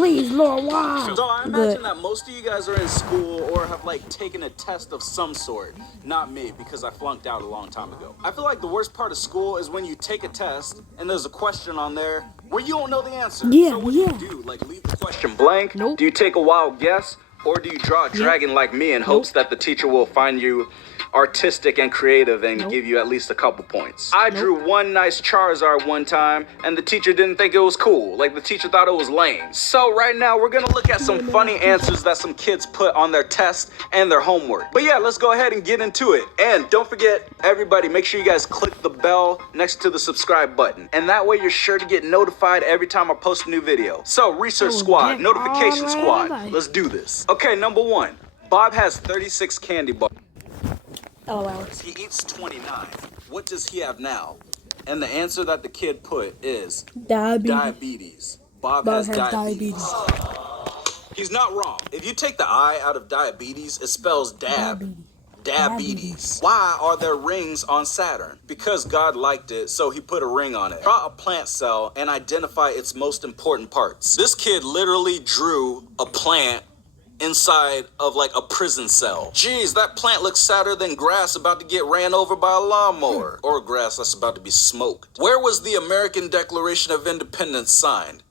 Please, Lord, wow. So I imagine that most of you guys are in school or have like taken a test of some sort. Not me, because I flunked out a long time ago. I feel like the worst part of school is when you take a test and there's a question on there where you don't know the answer. Yeah, so what do you do? Like leave the question blank? Nope. Do you take a wild guess? Or do you draw a dragon like me in hopes that the teacher will find you artistic and creative and give you at least a couple points? I drew one nice Charizard one time and the teacher didn't think it was cool. Like the teacher thought it was lame. So right now we're gonna look at some funny answers that some kids put on their tests and their homework. But yeah, let's go ahead and get into it. And don't forget, everybody, make sure you guys click the bell next to the subscribe button. And that way you're sure to get notified every time I post a new video. So research squad, notification squad, let's do this. Okay, number one, Bob has 36 candy bars. Oh, wow. He eats 29. What does he have now? And the answer that the kid put is diabetes. Bob has diabetes. He's not wrong. If you take the I out of diabetes, it spells diabetes. Why are there rings on Saturn? Because God liked it, so he put a ring on it. Draw a plant cell and identify its most important parts. This kid literally drew a plant inside of like a prison cell. Jeez, that plant looks sadder than grass about to get ran over by a lawnmower. Or grass that's about to be smoked. Where was the American Declaration of Independence signed?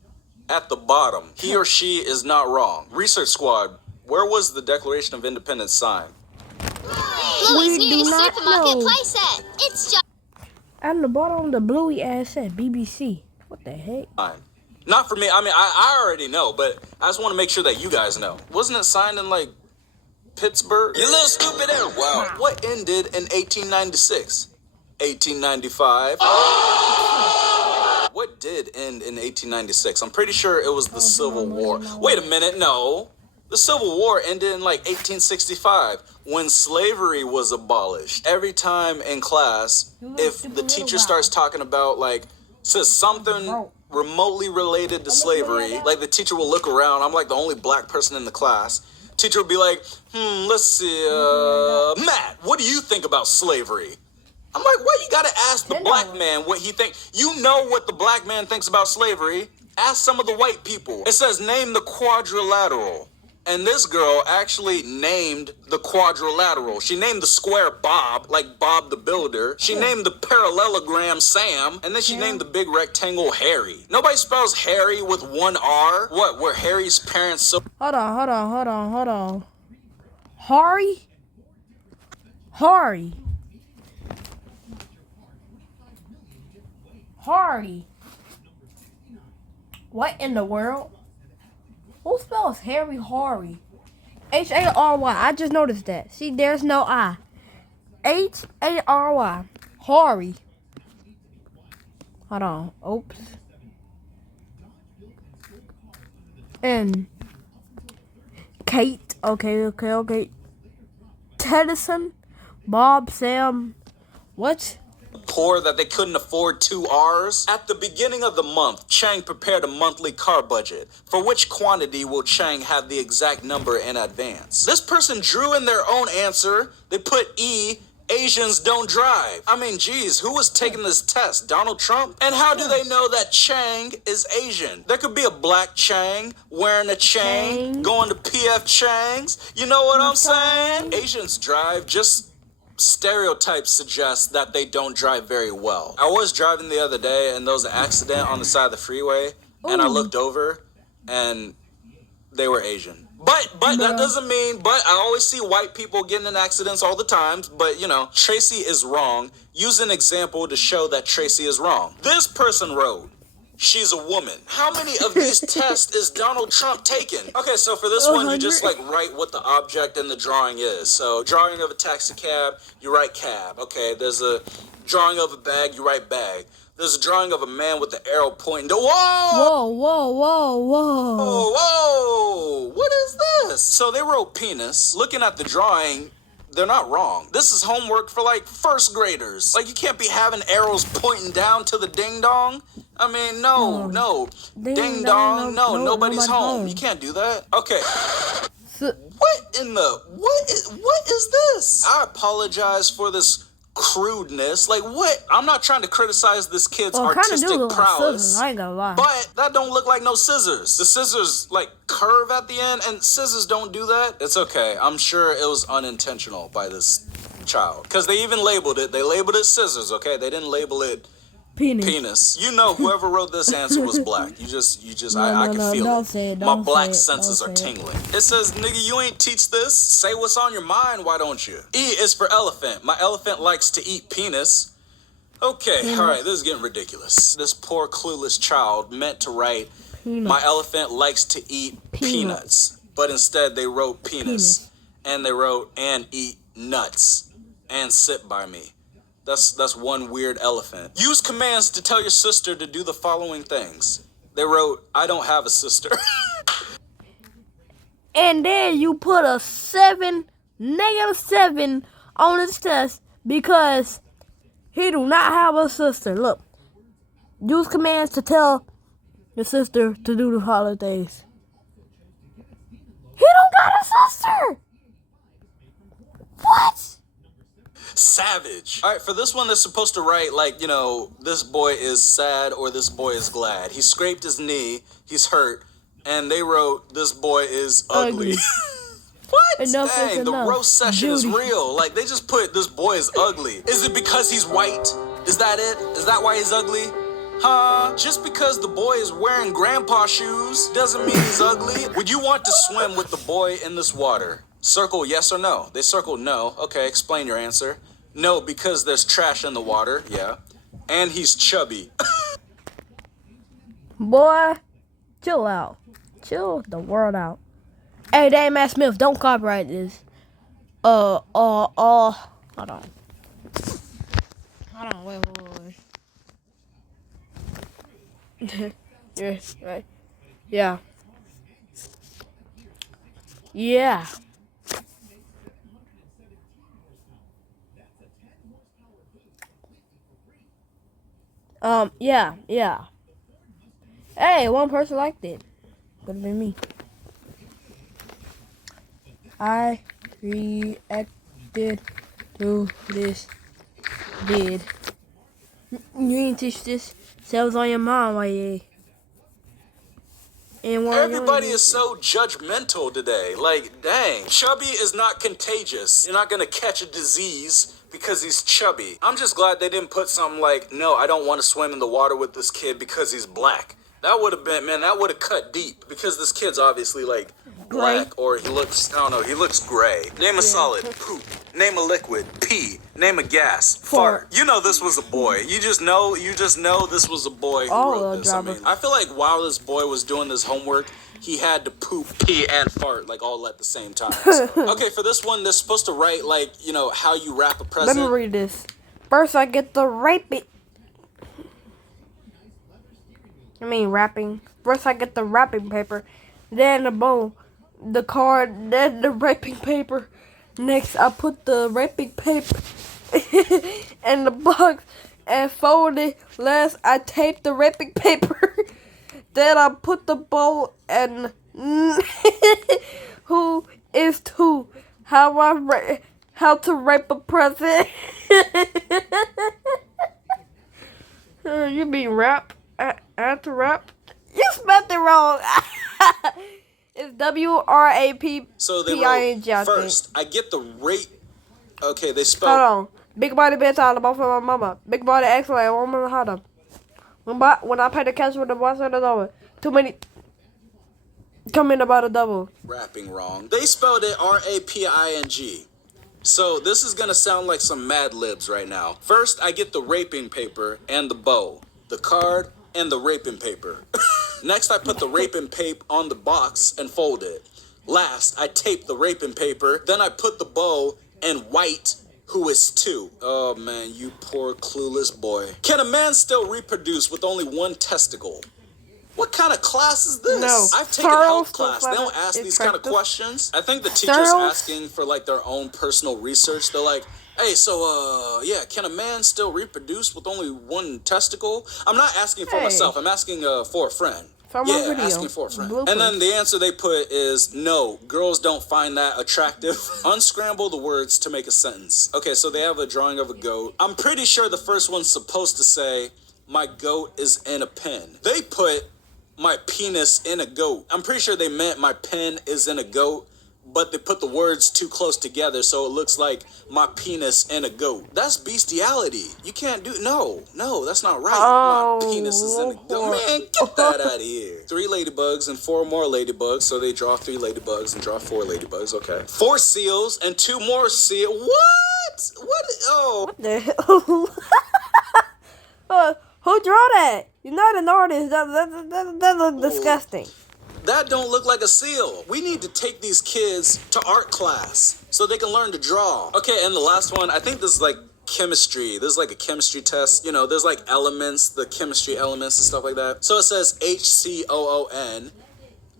At the bottom. He or she is not wrong. Research squad, where was the Declaration of Independence signed? Bluey's new supermarket playset. It's just... At the bottom, the Bluey ass said BBC. What the heck? Fine. Not for me. I mean, I already know, but I just want to make sure that you guys know. Wasn't it signed in, like, Pittsburgh? You little stupid ass. Wow. What ended in 1896? 1895. What did end in 1896? I'm pretty sure it was the Civil War. Wait a minute, no. The Civil War ended in, like, 1865, when slavery was abolished. Every time in class, if the teacher starts talking about, like, says something remotely related to slavery, like the teacher will look around, I'm like the only black person in the class, teacher will be like, let's see, Matt, what do you think about slavery? I'm like, why you gotta ask the black man what he thinks? You know what the black man thinks about slavery. Ask some of the white people. It says name the quadrilateral. And this girl actually named the quadrilateral. She named the square Bob, like Bob the Builder. She named the parallelogram Sam. And then she named the big rectangle Harry. Nobody spells Harry with one R. What, were Harry's parents so... Hold on. Hari? What in the world? Who spells Harry Hari? H-A-R-Y. I just noticed that. See, there's no I. H-A-R-Y. Hari. Hold on. Oops. And Kate. Okay. Tennyson. Bob, Sam. What? Poor that they couldn't afford 2 R's? At the beginning of the month, Chang prepared a monthly car budget. For which quantity will Chang have the exact number in advance? This person drew in their own answer. They put E, Asians don't drive. I mean, geez, who was taking this test? Donald Trump? And how do they know that Chang is Asian? There could be a black Chang wearing a Chang, going to PF Chang's. You know what I'm saying? Asians drive, just stereotypes suggest that they don't drive very well. I was driving the other day and there was an accident on the side of the freeway and I looked over and they were Asian. But that doesn't mean, but I always see white people getting in accidents all the time. But, you know, Tracy is wrong. Use an example to show that Tracy is wrong. This person wrote, she's a woman. How many of these tests is Donald Trump taking? Okay, so for this one, you just like write what the object in the drawing is. So drawing of a taxi cab, you write cab. Okay, there's a drawing of a bag, you write bag. There's a drawing of a man with the arrow pointing to, whoa! Whoa, what is this? So they wrote penis. Looking at the drawing, they're not wrong. This is homework for like first graders. Like you can't be having arrows pointing down to the ding dong. I mean, no. Ding dong, no, nobody's home. You can't do that. Okay. What is this? I apologize for this crudeness. Like, what? I'm not trying to criticize this kid's Well, kind of do artistic look like prowess. scissors, I ain't gonna lie. But that don't look like no scissors. The scissors, like, curve at the end, and scissors don't do that. It's okay. I'm sure it was unintentional by this child. Because they even labeled it. They labeled it scissors, okay? They didn't label it penis. You know, whoever wrote this answer was black. I can feel don't it. Say it. My Don't black say it. senses Don't are say it. tingling. It says, nigga, you ain't teach this. Say what's on your mind, why don't you? E is for elephant. My elephant likes to eat penis. Okay, all right, this is getting ridiculous. This poor clueless child meant to write, my elephant likes to eat peanuts. But instead they wrote penis. And they wrote, and eat nuts. And sit by me. That's one weird elephant. Use commands to tell your sister to do the following things. They wrote, I don't have a sister. And then you put a -7 on his test because he do not have a sister. Look, use commands to tell your sister to do the following things. He don't got a sister. What? Savage. All right, for this one, they're supposed to write, like, you know, this boy is sad or this boy is glad. He scraped his knee, he's hurt, and they wrote, this boy is ugly. What? Enough is Dang, the enough. roast session is Judy. real. Like, they just put, this boy is ugly. Is it because he's white? Is that it? Is that why he's ugly? Huh? Just because the boy is wearing grandpa shoes doesn't mean he's ugly. Would you want to swim with the boy in this water? Circle yes or no. They circled no. Okay, explain your answer. No, because there's trash in the water. Yeah. And he's chubby. Boy, chill out. Chill the world out. Hey, dangmattsmith, don't copyright this. Hold on. Hold on, wait. Yeah, right. Yeah. Yeah. Yeah. Hey, one person liked it. Could have been me. I reacted to this vid. You ain't teach this. Sells on your mom, why you? And Everybody is so judgmental today. Like, dang. Chubby is not contagious. You're not gonna catch a disease because he's chubby. I'm just glad they didn't put something like, no, I don't want to swim in the water with this kid because he's black. That would have been, man, that would have cut deep because this kid's obviously like black or he looks, I don't know, he looks gray. Name a solid, poop. Name a liquid, pee. Name a gas, fart. You know this was a boy. You just know this was a boy who wrote this. I mean, I feel like while this boy was doing this homework, he had to poop, pee, and fart, like, all at the same time. So. Okay, for this one, they're supposed to write, like, you know, how you wrap a present. Let me read this. First, I get the wrapping. First, I get the wrapping paper, then the bow, the card, then the wrapping paper. Next, I put the wrapping paper in the box and fold it. Last, I tape the wrapping paper. Then I put the bow and who is to how to wrap a present. You mean rap? I have to rap? You spelled it wrong. It's WRAPPING. So they wrote, first, I get the rate. Okay, they spelled. Hold on. Big body bitch all about for my mama. Big body excellent woman hold on. When I pay the cash with the boss at the door. Too many come in about a double. Rapping wrong. They spelled it RAPING. So this is gonna sound like some Mad Libs right now. First, I get the wrapping paper and the bow, the card and the wrapping paper. Next, I put the wrapping paper on the box and fold it. Last, I tape the wrapping paper. Then I put the bow and white, who is two. Oh man, you poor clueless boy. Can a man still reproduce with only one testicle? What kind of class is this? No. I've taken health class. They don't ask these kind of questions. I think the teacher's asking for like their own personal research. They're like, hey, so, yeah, can a man still reproduce with only one testicle? I'm not asking for myself. I'm asking for a friend. From my Yeah, video. asking for a friend. Bloopers. And then the answer they put is no, girls don't find that attractive. Unscramble the words to make a sentence. Okay, so they have a drawing of a goat. I'm pretty sure the first one's supposed to say, my goat is in a pen. They put my penis in a goat. I'm pretty sure they meant my pen is in a goat, but they put the words too close together, so it looks like my penis in a goat. That's bestiality. You can't do, no, that's not right. Oh, My penis is in a goat. Man, get that out of here. 3 ladybugs and 4 more ladybugs, so they draw 3 ladybugs and draw 4 ladybugs, okay. 4 seals and 2 more seals. What? What? Oh. What the hell? Who draw that? You're not an artist. That looks disgusting. That don't look like a seal. We need to take these kids to art class so they can learn to draw. Okay, and the last one, I think this is like chemistry. This is like a chemistry test. You know, there's like elements, the chemistry elements and stuff like that. So it says HCOON,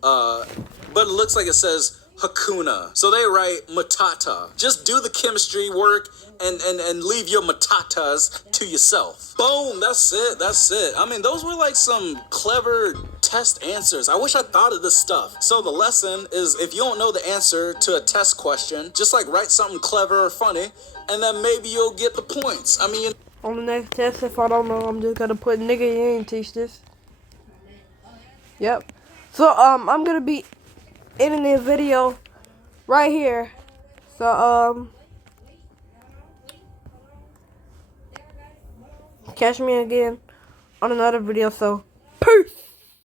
but it looks like it says Hakuna. So they write matata. Just do the chemistry work and leave your matatas to yourself. Boom, that's it. I mean, those were like some clever test answers. I wish I thought of this stuff. So the lesson is, if you don't know the answer to a test question, just like write something clever or funny, and then maybe you'll get the points. I mean, On the next test, if I don't know, I'm just gonna put nigga, you ain't teach this. Yep. So I'm gonna be ending this video right here. So catch me again on another video. So peace.